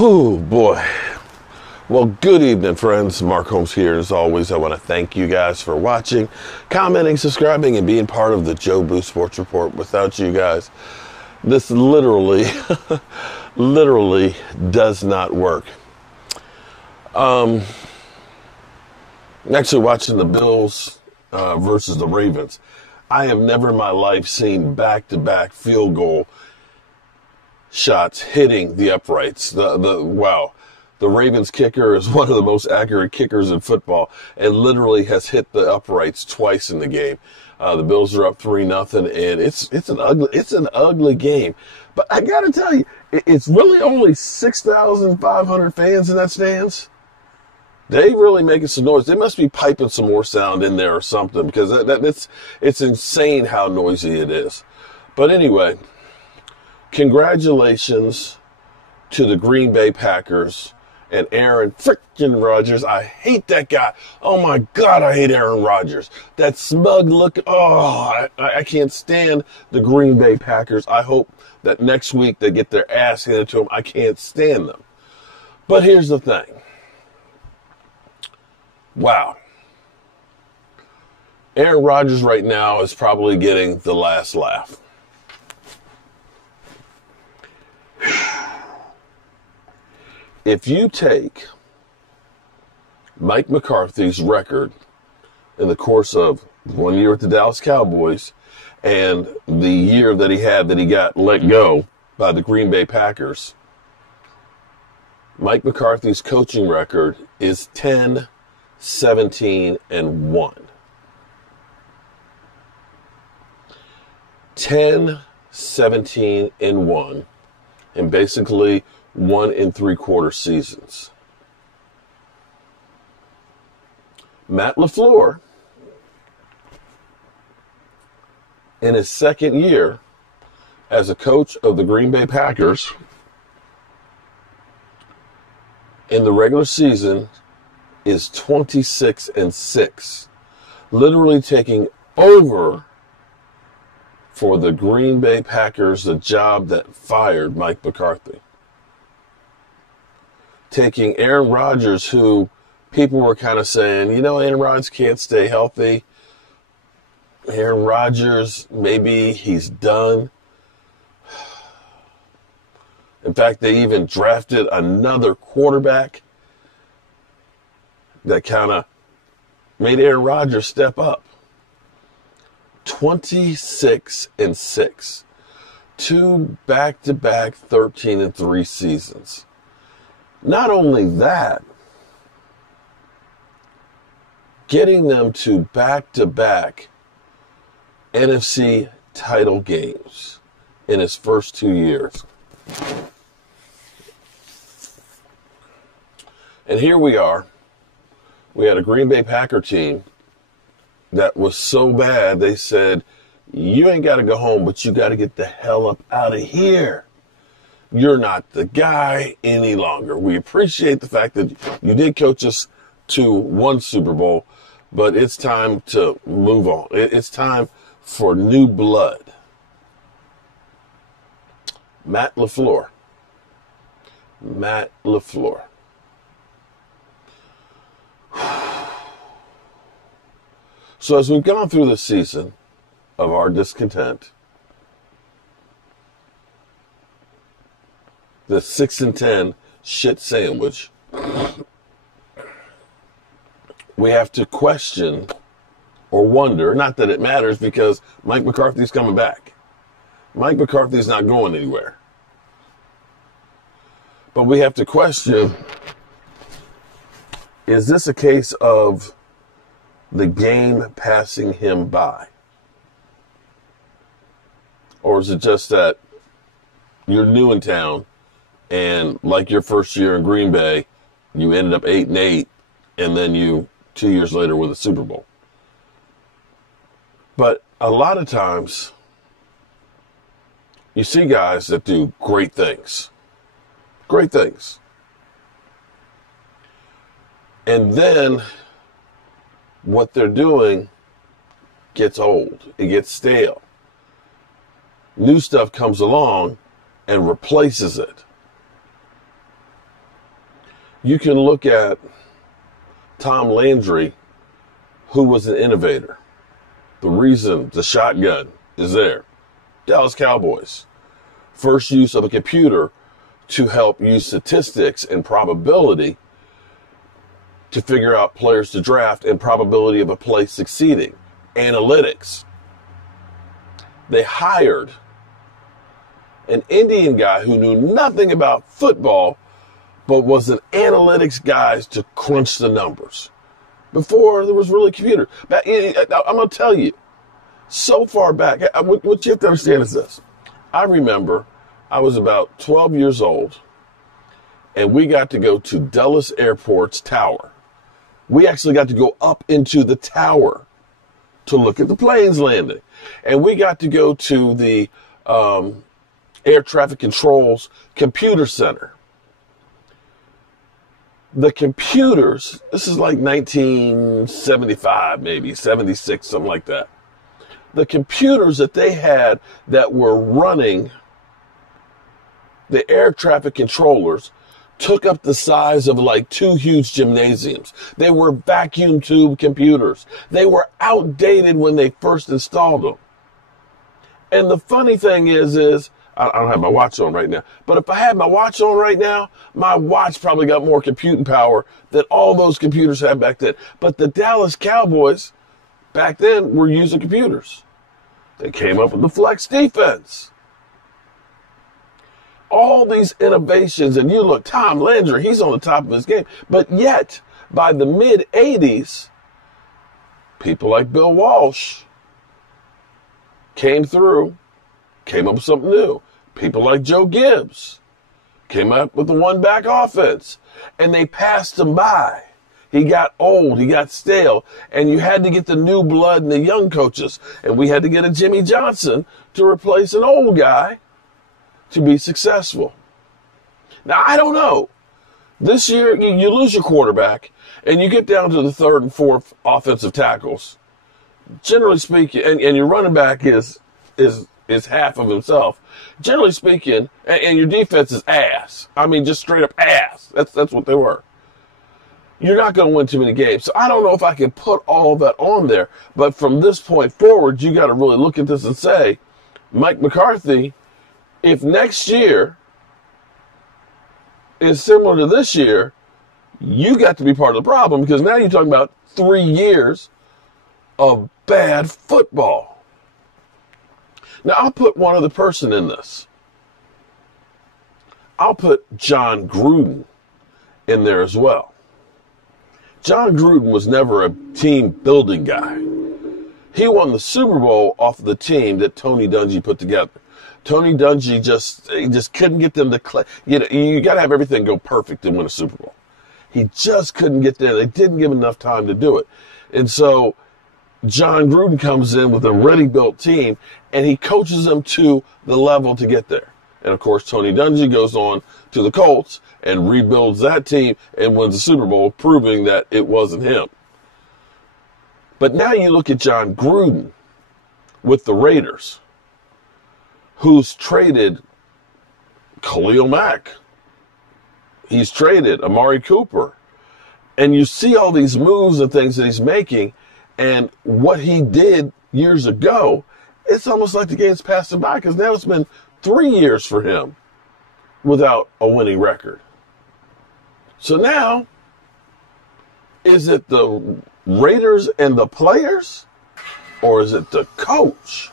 Whew, boy. Well, good evening, friends. Mark Holmes here. As always, I want to thank you guys for watching, commenting, subscribing, and being part of the Joe Boo Sports Report. Without you guys, this literally, literally does not work. I'm actually watching the Bills versus the Ravens. I have never in my life seen back-to-back field goal shots hitting the uprights. Wow. The Ravens kicker is one of the most accurate kickers in football and literally has hit the uprights twice in the game. The Bills are up 3-0, and it's an ugly game. But I got to tell you, it's really only 6,500 fans in that stands. They really making some noise. They must be piping some more sound in there or something, because it's insane how noisy it is. But anyway, congratulations to the Green Bay Packers and Aaron frickin' Rodgers. I hate that guy. Oh my God, I hate Aaron Rodgers. That smug look. Oh, I can't stand the Green Bay Packers. I hope that next week they get their ass handed to them. I can't stand them. But here's the thing. Wow. Aaron Rodgers right now is probably getting the last laugh. If you take Mike McCarthy's record in the course of 1 year with the Dallas Cowboys and the year that he got let go by the Green Bay Packers, Mike McCarthy's coaching record is 10-17-1. 10-17-1, and basically 1 3/4 seasons. Matt Lafleur, in his second year as a coach of the Green Bay Packers, in the regular season is 26-6, literally taking over for the Green Bay Packers, the job that fired Mike McCarthy. Taking Aaron Rodgers, who people were kind of saying, Aaron Rodgers can't stay healthy. Aaron Rodgers, maybe he's done. In fact, they even drafted another quarterback that kind of made Aaron Rodgers step up. 26-6. 2 back-to-back 13-3 seasons. Not only that, getting them to back-to-back NFC title games in his first 2 years. And here we are. We had a Green Bay Packer team that was so bad, they said, you ain't got to go home, but you got to get the hell up out of here. You're not the guy any longer. We appreciate the fact that you did coach us to 1 Super Bowl, but it's time to move on. It's time for new blood. Matt Lafleur. Matt Lafleur. So as we've gone through the season of our discontent, the 6-10 shit sandwich, we have to question or wonder, not that it matters because Mike McCarthy's coming back. Mike McCarthy's not going anywhere. But we have to question, is this a case of the game passing him by? Or is it just that you're new in town, and like your first year in Green Bay, you ended up 8-8, and then you 2 years later with a Super Bowl? But a lot of times, you see guys that do great things. Great things. And then what they're doing gets old. It gets stale. New stuff comes along and replaces it. You can look at Tom Landry, who was an innovator. The reason the shotgun is there. Dallas Cowboys. First use of a computer to help use statistics and probability to figure out players to draft and probability of a play succeeding. Analytics. They hired an Indian guy who knew nothing about football, but was an analytics guy to crunch the numbers. Before there was really computer. I'm going to tell you, so far back, what you have to understand is this. I remember I was about 12 years old, and we got to go to Dulles Airport's tower. We actually got to go up into the tower to look at the planes landing. And we got to go to the air traffic control's computer center. The computers, this is like 1975, maybe 76, something like that. The computers that they had that were running the air traffic controllers took up the size of like 2 huge gymnasiums. They were vacuum tube computers. They were outdated when they first installed them. And the funny thing is I don't have my watch on right now, but if I had my watch on right now, my watch probably got more computing power than all those computers had back then. But the Dallas Cowboys back then were using computers. They came up with the flex defense. All these innovations, and you look, Tom Landry, he's on the top of his game. But yet, by the mid-'80s, people like Bill Walsh came through, came up with something new. People like Joe Gibbs came up with the one-back offense, and they passed him by. He got old, he got stale, and you had to get the new blood and the young coaches. And we had to get a Jimmy Johnson to replace an old guy to be successful. Now, I don't know. This year, you lose your quarterback, and you get down to the third and fourth offensive tackles. Generally speaking, and your running back is half of himself. Generally speaking, and your defense is ass. I mean, just straight up ass. That's what they were. You're not going to win too many games. So I don't know if I can put all of that on there. But from this point forward, you got to really look at this and say, Mike McCarthy, if next year is similar to this year, you got to be part of the problem, because now you're talking about 3 years of bad football. Now, I'll put one other person in this. I'll put John Gruden in there as well. John Gruden was never a team-building guy. He won the Super Bowl off of the team that Tony Dungy put together. Tony Dungy just couldn't get them to, you got to have everything go perfect to win a Super Bowl. He just couldn't get there. They didn't give him enough time to do it. And so John Gruden comes in with a ready-built team, and he coaches them to the level to get there. And, of course, Tony Dungy goes on to the Colts and rebuilds that team and wins the Super Bowl, proving that it wasn't him. But now you look at John Gruden with the Raiders, who's traded Khalil Mack. He's traded Amari Cooper. And you see all these moves and things that he's making, and what he did years ago, it's almost like the game's passed him by, because now it's been 3 years for him without a winning record. So now, is it the Raiders and the players, or is it the coach?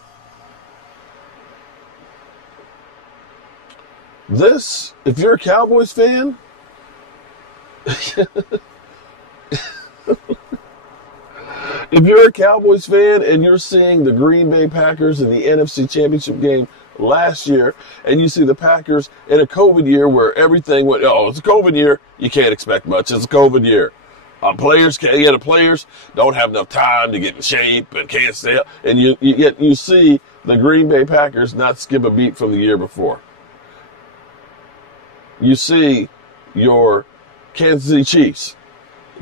This, if you're a Cowboys fan, if you're a Cowboys fan and you're seeing the Green Bay Packers in the NFC Championship game last year, and you see the Packers in a COVID year where everything went, it's a COVID year, you can't expect much. It's a COVID year. The players don't have enough time to get in shape and can't stay up. And you see the Green Bay Packers not skip a beat from the year before. You see your Kansas City Chiefs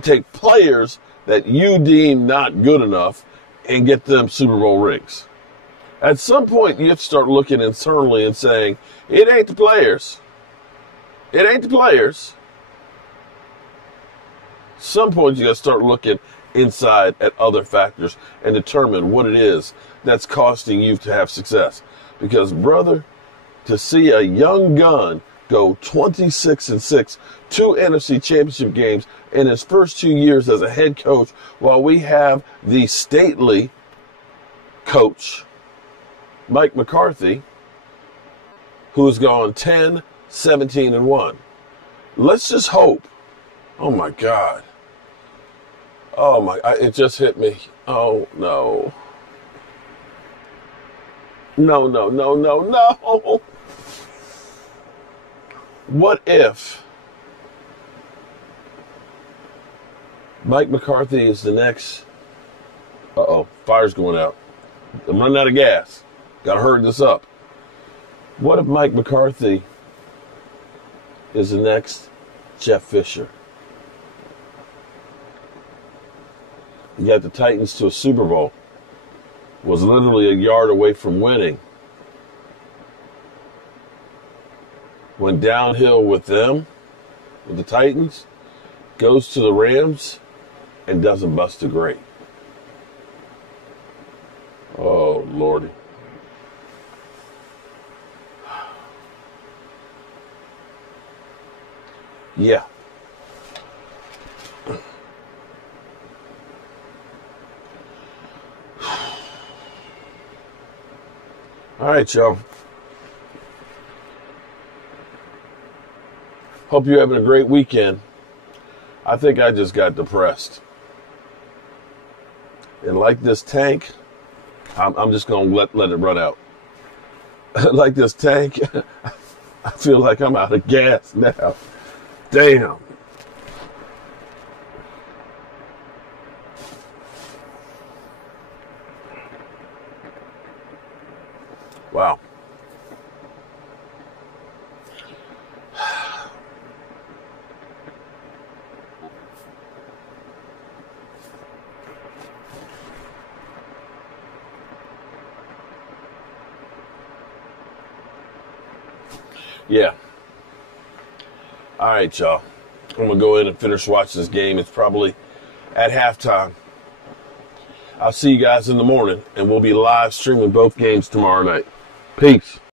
take players that you deem not good enough and get them Super Bowl rings. At some point, you have to start looking internally and saying, it ain't the players. It ain't the players. Some point you got to start looking inside at other factors and determine what it is that's costing you to have success. Because, brother, to see a young gun go 26-6, 2 NFC Championship games in his first 2 years as a head coach, while we have the stately coach, Mike McCarthy, who has gone 10-17-1. Let's just hope. Oh, my God. Oh, my, it just hit me. Oh, no. No, no, no, no, no. What if Mike McCarthy is the next... Uh-oh, fire's going out. I'm running out of gas. Got to hurry this up. What if Mike McCarthy is the next Jeff Fisher? He got the Titans to a Super Bowl. Was literally a yard away from winning. Went downhill with them, with the Titans, goes to the Rams, and doesn't bust a grape. Oh, Lordy. Yeah. All right, y'all. Hope you're having a great weekend. I think I just got depressed. And like this tank, I'm just going to let it run out. Like this tank, I feel like I'm out of gas now. Damn. Wow. Yeah. All right, y'all. I'm going to go in and finish watching this game. It's probably at halftime. I'll see you guys in the morning, and we'll be live streaming both games tomorrow night. Peace.